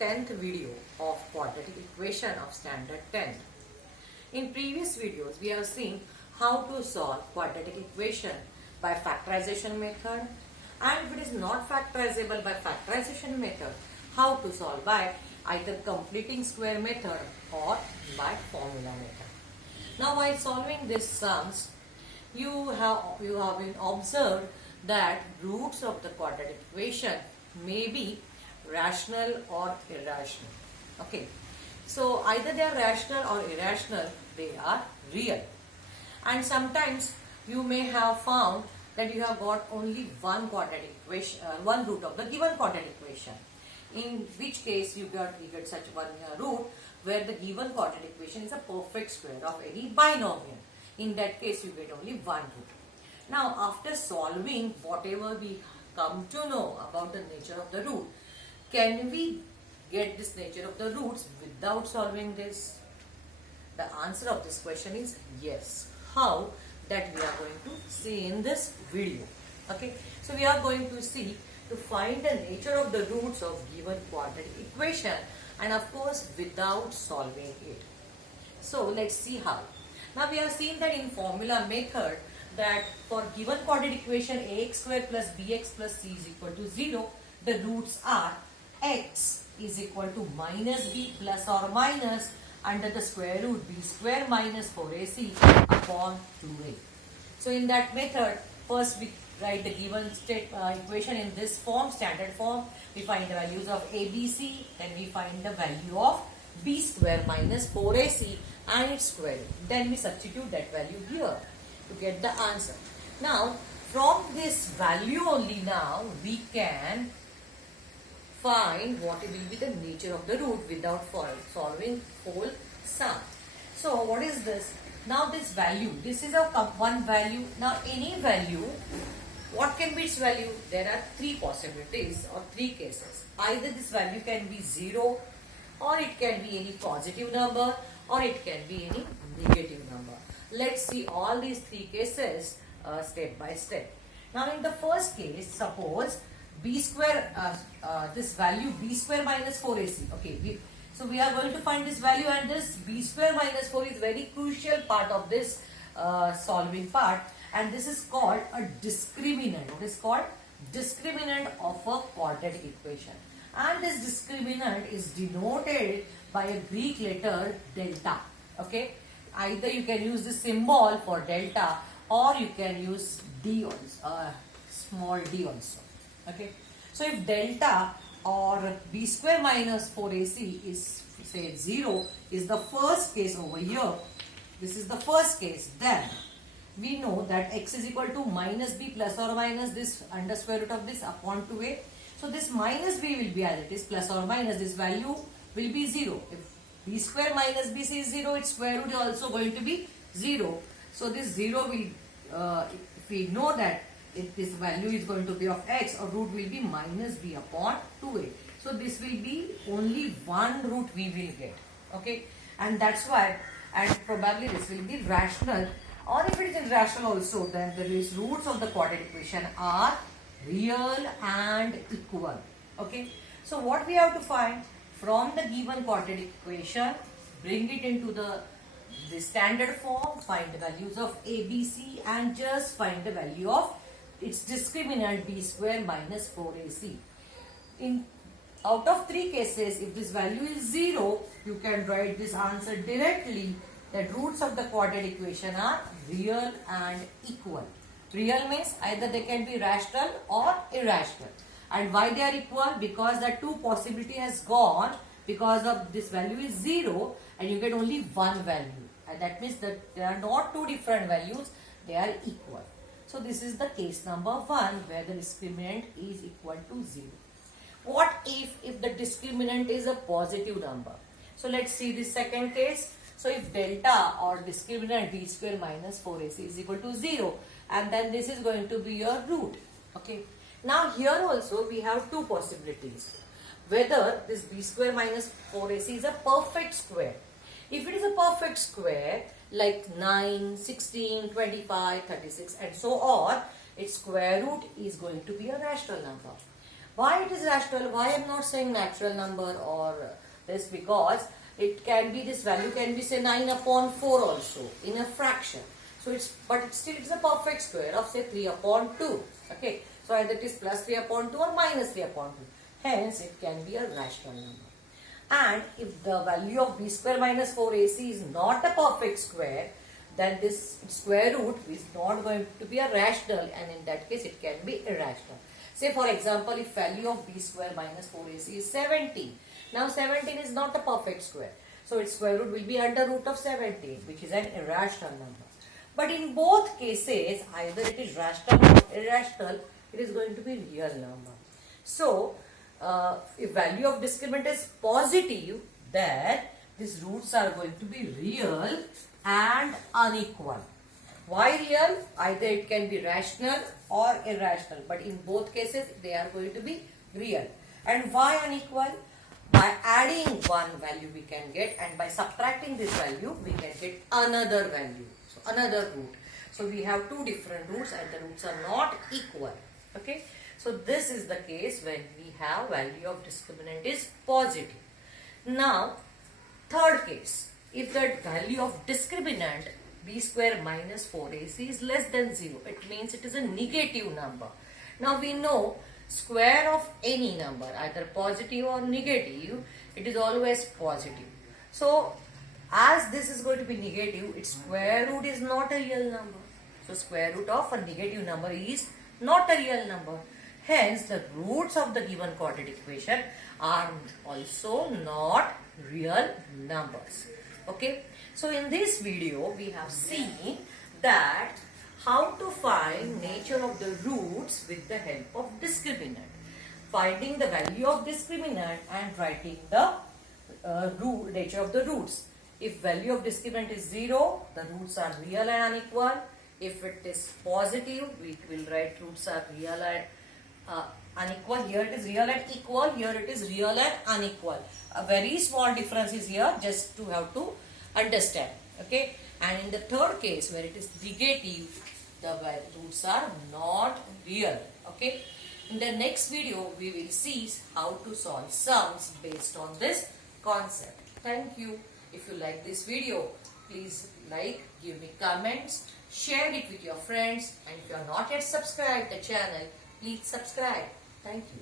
10th video of quadratic equation of standard 10th. In previous videos, we have seen how to solve quadratic equation by factorization method, and if it is not factorizable by factorization method, how to solve by either completing square method or by formula method. Now, while solving these sums, you have been observed that roots of the quadratic equation may be rational or irrational. Okay, so either they are rational or irrational, they are real. And sometimes you may have found that you have got only one quadratic equation, one root of the given quadratic equation. In which case you get such one root where the given quadratic equation is a perfect square of any binomial. In that case you get only one root. Now after solving whatever we come to know about the nature of the root, can we get this nature of the roots without solving this? The answer of this question is yes. How? That we are going to see in this video. Okay, so we are going to see to find the nature of the roots of given quadratic equation, and of course without solving it. So let's see how. Now we have seen that in formula method that for given quadratic equation ax square plus bx plus c is equal to 0, the roots are x is equal to minus b plus or minus under the square root b square minus 4ac upon 2a. So in that method, first we write the given equation in this form, standard form. We find the values of a, b, c. Then we find the value of b square minus 4ac and its square root. Then we substitute that value here to get the answer. Now from this value only now we can find what will be the nature of the root without solving whole sum. So what is this? Now this value, this is a one value. Now any value, what can be its value? There are three possibilities or three cases. Either this value can be 0, or it can be any positive number, or it can be any negative number. Let's see all these three cases step by step. Now in the first case, suppose b square, this value b square minus 4ac. Okay, so we are going to find this value, and this b square minus 4 is very crucial part of this solving part, and this is called a discriminant. What is called? Discriminant of a quadratic equation. And this discriminant is denoted by a Greek letter delta. Okay, either you can use the symbol for delta, or you can use d also, small d also. Okay, so if delta or b square minus 4ac is say 0 is the first case over here, this is the first case, then we know that x is equal to minus b plus or minus this under square root of this upon 2a. So this minus b will be as it is, plus or minus this value will be 0. If b square minus bc is 0, its square root is also going to be 0. So this 0 will, if we know that if this value is going to be of x, or root will be minus b upon 2a. So this will be only one root we will get. Okay, and that's why, and probably this will be rational, or if it is irrational also, then the roots of the quadratic equation are real and equal. Okay, so what we have to find from the given quadratic equation, bring it into the standard form, find the values of a, b, c, and just find the value of its discriminant b square minus 4ac. Out of three cases, if this value is 0, you can write this answer directly, that roots of the quadratic equation are real and equal. Real means either they can be rational or irrational. And why they are equal? Because the two possibility has gone, because of this value is 0 and you get only one value. And that means that there are not two different values, they are equal. So this is the case number 1 where the discriminant is equal to 0. What if the discriminant is a positive number? So let's see the second case. So if delta or discriminant b square minus 4ac is equal to 0, and then this is going to be your root. Okay. Now here also we have two possibilities. Whether this b square minus 4ac is a perfect square. If it is a perfect square like 9, 16, 25, 36 and so on, its square root is going to be a rational number. Why it is rational? Why I am not saying natural number or this? Because it can be, this value can be say 9 upon 4 also in a fraction. So it's a perfect square of say 3 upon 2. Okay. So either it is plus 3 upon 2 or minus 3 upon 2. Hence it can be a rational number. And if the value of b square minus 4ac is not a perfect square, then this square root is not going to be a rational, and in that case it can be irrational. Say for example, if value of b square minus 4ac is 17. Now 17 is not a perfect square. So its square root will be under root of 17, which is an irrational number. But in both cases, either it is rational or irrational, it is going to be real number. So if value of discriminant is positive, then these roots are going to be real and unequal. Why real? Either it can be rational or irrational, but in both cases they are going to be real. And why unequal? By adding one value we can get, and by subtracting this value we can get another value, so another root. So we have two different roots and the roots are not equal. Okay, so this is the case when we have value of discriminant is positive. Now third case, if that value of discriminant b square minus 4ac is less than 0, it means it is a negative number. Now we know square of any number, either positive or negative, it is always positive. So as this is going to be negative, its square root is not a real number. So square root of a negative number is not a real number. Hence the roots of the given quadratic equation are also not real numbers. Okay, so in this video we have seen that how to find nature of the roots with the help of discriminant. Finding the value of discriminant and writing the nature of the roots. If value of discriminant is 0, the roots are real and unequal. If it is positive, we will write roots are real and unequal. Here it is real and equal. Here it is real and unequal. A very small difference is here, just to have to understand. Okay. And in the third case, where it is negative, the roots are not real. Okay. In the next video, we will see how to solve sums based on this concept. Thank you. If you like this video, please like, give me comments, share it with your friends, and if you are not yet subscribed the channel, please subscribe. Thank you.